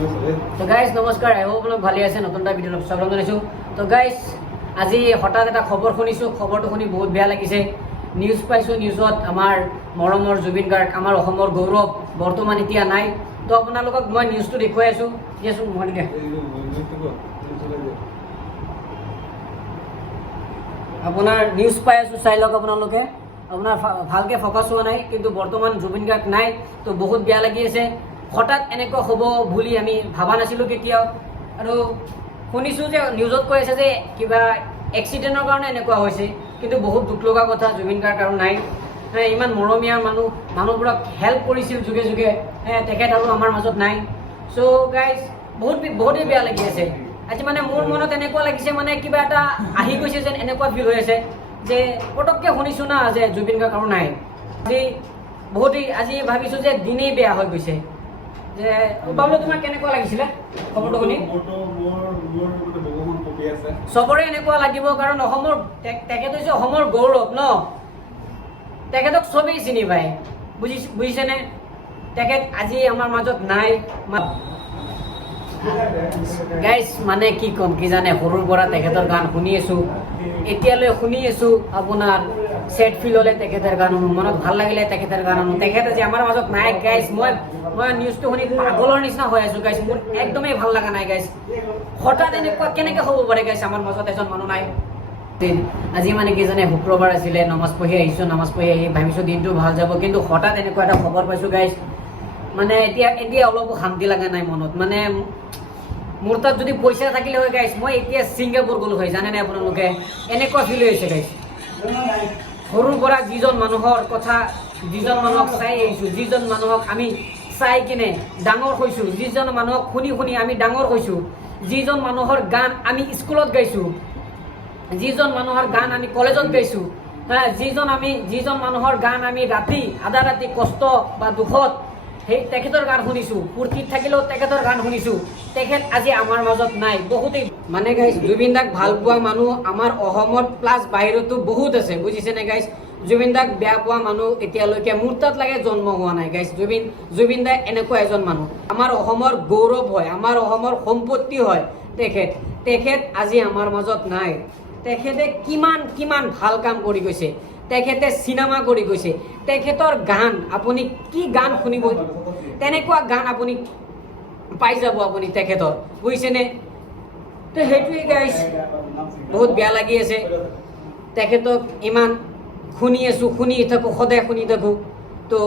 তো গাইজ নমস্কাৰ, আই হোপ আপোনালোক ভালে আছে। নতুন এটা ভিডিঅ'ত স্বাগতম জনাইছোঁ। তো গাইজ আজি হঠাৎ এটা খবৰ শুনিছোঁ, খবৰটো শুনি বহুত বেয়া লাগিছে। নিউজ পাইছোঁ, নিউজত আমাৰ মৰমৰ জুবিন গাৰ্গ, আমাৰ অসমৰ গৌৰৱ বৰ্তমান এতিয়া নাই। তো আপোনালোকক মই নিউজটো দেখুৱাই আছোঁ। দিয়াচোন মই দিয়া আপোনাৰ নিউজ পাই আছোঁ, চাই লওক আপোনালোকে। আপোনাৰ ভালকৈ ফ'কাছ হোৱা নাই, কিন্তু বৰ্তমান জুবিন গাৰ্গ নাই। তো বহুত বেয়া লাগি আছে। হঠাৎ এনেকুৱা হ'ব বুলি আমি ভাবা নাছিলোঁ কেতিয়াও। আৰু শুনিছোঁ যে নিউজত কৈ আছে যে কিবা এক্সিডেণ্টৰ কাৰণে এনেকুৱা হৈছে, কিন্তু বহুত দুখ লগা কথা। জুবিন গাৰ্গ আৰু নাই। ইমান মৰমীয়া মানুহবোৰক হেল্প কৰিছিল যুগে যুগে, তেখেত আৰু আমাৰ মাজত নাই। চ' গাইজ বহুতেই বেয়া লাগি আছে। আজি মানে মোৰ মনত এনেকুৱা লাগিছে, মানে কিবা এটা আহি গৈছে যেন এনেকুৱা ফিল হৈ আছে যে পটককৈ শুনিছোঁ না যে জুবিন গাৰ্গ আৰু নাই। আজি ভাবিছোঁ যে দিনেই বেয়া হৈ গৈছে। যে বাবলু, তোমাৰ কেনেকুৱা লাগিছিলে খবৰটো শুনি? চবৰে এনেকুৱা লাগিব, কাৰণ অসমৰ তেখেত হৈছে অসমৰ গৌৰৱ ন। তেখেতক চবেই চিনি পায়, বুজিছেনে? তেখেত আজি আমাৰ মাজত নাই। গাইজ মানে কি ক'ম, কি জানে, সৰুৰ পৰা তেখেতৰ গান শুনি আছোঁ, এতিয়ালৈ শুনি আছোঁ। আপোনাৰ ছেড ফিল হ'লে তেখেতৰ গান শুনো, মনত ভাল লাগিলে তেখেতৰ গান শুনো। তেখেত আজি আমাৰ মাজত নাই গাইজ। মই নিউজটো শুনি পাগলৰ নিচিনা হৈ আছোঁ গাইজ। মোৰ একদমেই ভাল লগা নাই গাইজ। হঠাৎ এনেকুৱা কেনেকৈ হ'ব পাৰে গাইজ, আমাৰ মাজত এজন মানুহ নাই। আজি মানে কি জানে, শুক্ৰবাৰ আছিলে, নামাজ পঢ়ি আহিছোঁ। নামাজ পঢ়ি আহি ভাবিছোঁ দিনটো ভাল যাব, কিন্তু হঠাৎ এনেকুৱা এটা খবৰ পাইছোঁ গাইজ। মানে এতিয়া অলপো শান্তি লগা নাই মনত। মানে মোৰ তাত যদি পইচা থাকিলে হয় গাইজ, মই এতিয়া ছিংগাপুৰ গ'লো হয়, জানে নাই আপোনালোকে? এনেকুৱা ফিল হৈছে গাইজ। সৰুৰ পৰা যিজন মানুহৰ কথা, যিজন মানুহক চাই আহিছোঁ, যিজন মানুহক আমি চাই কিনে ডাঙৰ হৈছোঁ, যিজন মানুহক শুনি শুনি আমি ডাঙৰ হৈছোঁ, যিজন মানুহৰ গান আমি স্কুলত গাইছোঁ, যিজন মানুহৰ গান আমি কলেজত গাইছোঁ, যিজন মানুহৰ গান আমি আধা ৰাতি কষ্ট বা দুখত সেই তেখেতৰ গান শুনিছোঁ, ফূৰ্তিত থাকিলেও তেখেতৰ গান শুনিছোঁ। তেখেত আজি আমাৰ মাজত নাই। বহুতেই মানে গাইজ, জুবিন দাক ভাল পোৱা মানুহ আমাৰ অসমত প্লাছ বাহিৰতো বহুত আছে, বুজিছেনে গাইজ? জুবিন দাক বেয়া পোৱা মানুহ এতিয়ালৈকে মোৰ তাত লাগে জন্ম হোৱা নাই গাইজ। জুবিন দা এনেকুৱা এজন মানুহ, আমাৰ অসমৰ গৌৰৱ হয়, আমাৰ অসমৰ সম্পত্তি হয়। তেখেত আজি আমাৰ মাজত নাই। তেখেতে কিমান ভাল কাম কৰি গৈছে, তেখেতে চিনেমা কৰি গৈছে। তেখেতৰ গান আপুনি কি গান শুনিব, তেনেকুৱা গান আপুনি পাই যাব আপুনি তেখেতৰ, বুজিছেনে? তো সেইটোৱেই গাইজ, বহুত বেয়া লাগি আছে। তেখেতক ইমান শুনি আছোঁ, শুনি থাকোঁ, সদায় শুনি থাকোঁ। তো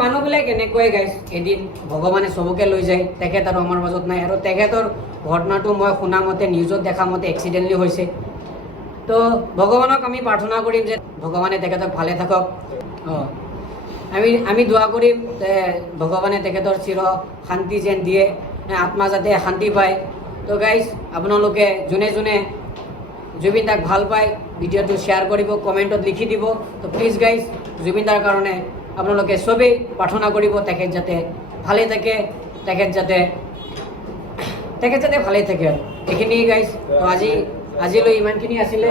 মানুহবিলাক এনেকুৱাই গাইজ, এদিন ভগৱানে চবকে লৈ যায়। তেখেত আৰু আমাৰ মাজত নাই। আৰু তেখেতৰ ঘটনাটো মই শুনা মতে, নিউজত দেখা মতে এক্সিডেণ্টলি হৈছে। তো ভগৱানক আমি প্ৰাৰ্থনা কৰিম যে ভগৱানে তেখেতক ভালে থাকক। আমি দোৱা কৰিম ভগৱানে তেখেতৰ চিৰ শান্তি যেন দিয়ে, আত্মা যাতে শান্তি পায়। তো গাইজ, আপোনালোকে যোনে যোনে জুবিন দাক ভাল পায়, ভিডিঅ'টো শ্বেয়াৰ কৰিব, কমেণ্টত লিখি দিব। তো প্লিজ গাইজ, জুবিন দাৰ কাৰণে আপোনালোকে চবেই প্ৰাৰ্থনা কৰিব, তেখেত যাতে ভালে থাকে, তেখেত যাতে ভালে থাকে। আৰু এইখিনি গাইজ। তো আজিলৈ ইমানখিনি আছিলে।